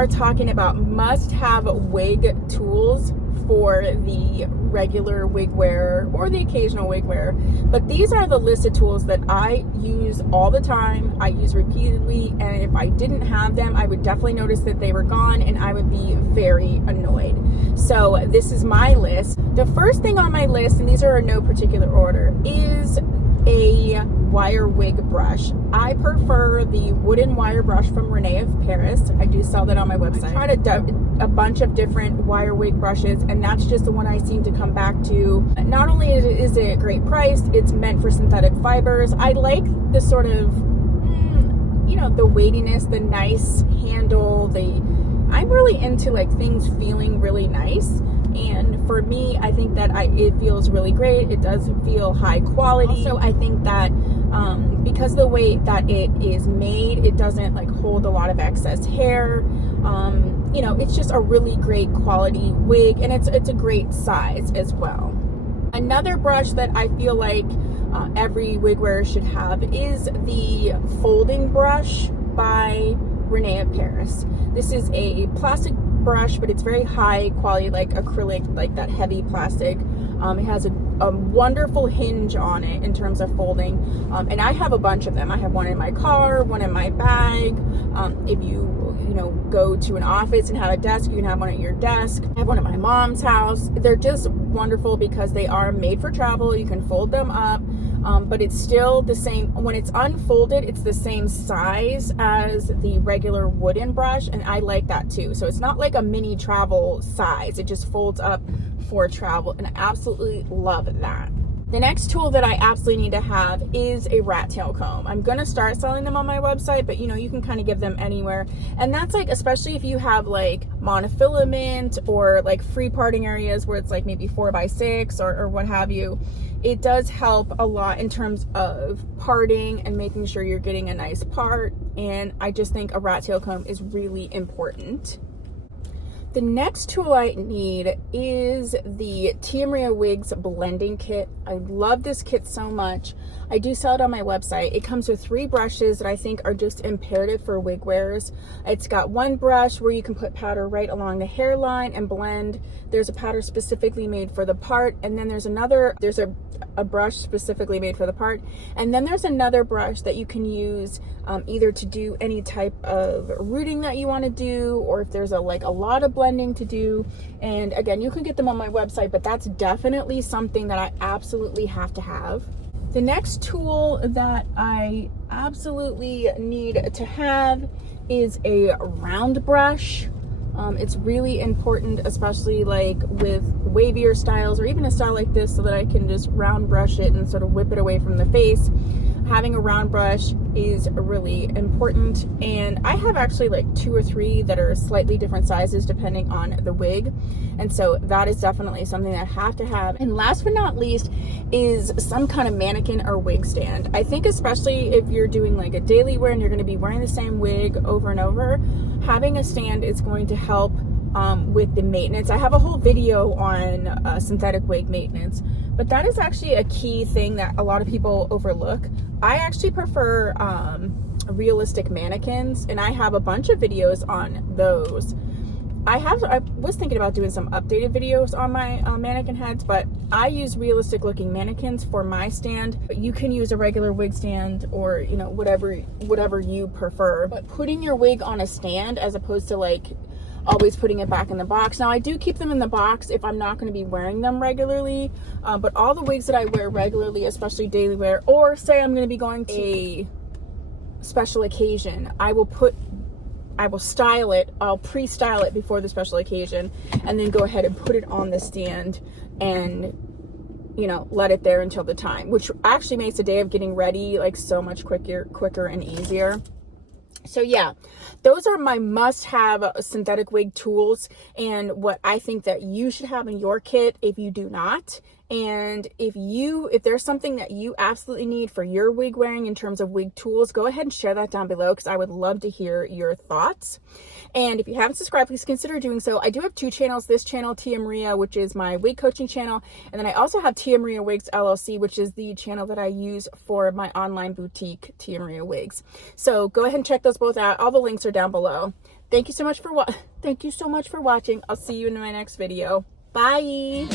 are talking about must-have wig tools for the regular wig wearer or the occasional wig wearer, but these are the listed tools that I use all the time. I use repeatedly, and if I didn't have them, I would definitely notice that they were gone and I would be very annoyed. So this is my list. The first thing on my list, and these are in no particular order, is a wire wig brush. I prefer the wooden wire brush from Renee of Paris. I do sell that on my website. I tried a bunch of different wire wig brushes, and that's just the one I seem to come back to. Not only is it a great price, it's meant for synthetic fibers. I like the sort of, you know, the weightiness, the nice handle, I'm really into like things feeling really nice. And for me, I think that it feels really great. It does feel high quality. Also, I think that because of the way that it is made, it doesn't like hold a lot of excess hair. You know, it's just a really great quality wig, and it's a great size as well. Another brush that I feel like every wig wearer should have is the folding brush by Renee of Paris. This is a plastic brush, but it's very high quality, like acrylic, like that heavy plastic. It has a wonderful hinge on it in terms of folding, and I have a bunch of them. I have one in my car, one in my bag. If you go to an office and have a desk, you can have one at your desk. I have one at my mom's house. They're just wonderful because they are made for travel. You can fold them up, but it's still the same. When it's unfolded, it's the same size as the regular wooden brush, and I like that too. So it's not like a mini travel size. It just folds up for travel, and I absolutely love that. The next tool that I absolutely need to have is a rat tail comb. I'm gonna start selling them on my website, but you can kind of give them anywhere. And that's like, especially if you have like monofilament or like free parting areas where it's like maybe 4x6 or what have you, it does help a lot in terms of parting and making sure you're getting a nice part. And I just think a rat tail comb is really important. The next tool I need is the Tia Maria Wigs blending kit. I love this kit so much. I do sell it on my website. It comes with 3 brushes that I think are just imperative for wig wearers. It's got one brush where you can put powder right along the hairline and blend. There's a powder specifically made for the part, and then there's a brush specifically made for the part, and then there's another brush that you can use either to do any type of rooting that you want to do, or if there's a lot of blending to do. And again, you can get them on my website, but that's definitely something that I absolutely have to have. The next tool that I absolutely need to have is a round brush. It's really important, especially like with wavier styles or even a style like this, so that I can just round brush it and sort of whip it away from the face. Having a round brush is really important, and I have actually like 2 or 3 that are slightly different sizes depending on the wig, and so that is definitely something that I have to have. And last but not least is some kind of mannequin or wig stand. I think especially if you're doing like a daily wear and you're going to be wearing the same wig over and over, having a stand is going to help with the maintenance. I have a whole video on synthetic wig maintenance, but that is actually a key thing that a lot of people overlook. I actually prefer realistic mannequins, and I have a bunch of videos on those. I was thinking about doing some updated videos on my mannequin heads, but I use realistic looking mannequins for my stand. But you can use a regular wig stand, or whatever you prefer. But putting your wig on a stand as opposed to like always putting it back in the box. Now I do keep them in the box if I'm not going to be wearing them regularly, but all the wigs that I wear regularly, especially daily wear, or say I'm going to be going to a special occasion, I will style it. I'll pre-style it before the special occasion, and then go ahead and put it on the stand and let it there until the time, which actually makes the day of getting ready like so much quicker and easier. So yeah, those are my must-have synthetic wig tools, and what I think that you should have in your kit if you do not. And if there's something that you absolutely need for your wig wearing in terms of wig tools, go ahead and share that down below, because I would love to hear your thoughts. And if you haven't subscribed, please consider doing so. I do have 2 channels. This channel, Tia Maria, which is my wig coaching channel, and then I also have Tia Maria Wigs LLC, which is the channel that I use for my online boutique, Tia Maria Wigs. So go ahead and check those both out. All the links are down below. Thank you so much for watching. I'll see you in my next video. Bye.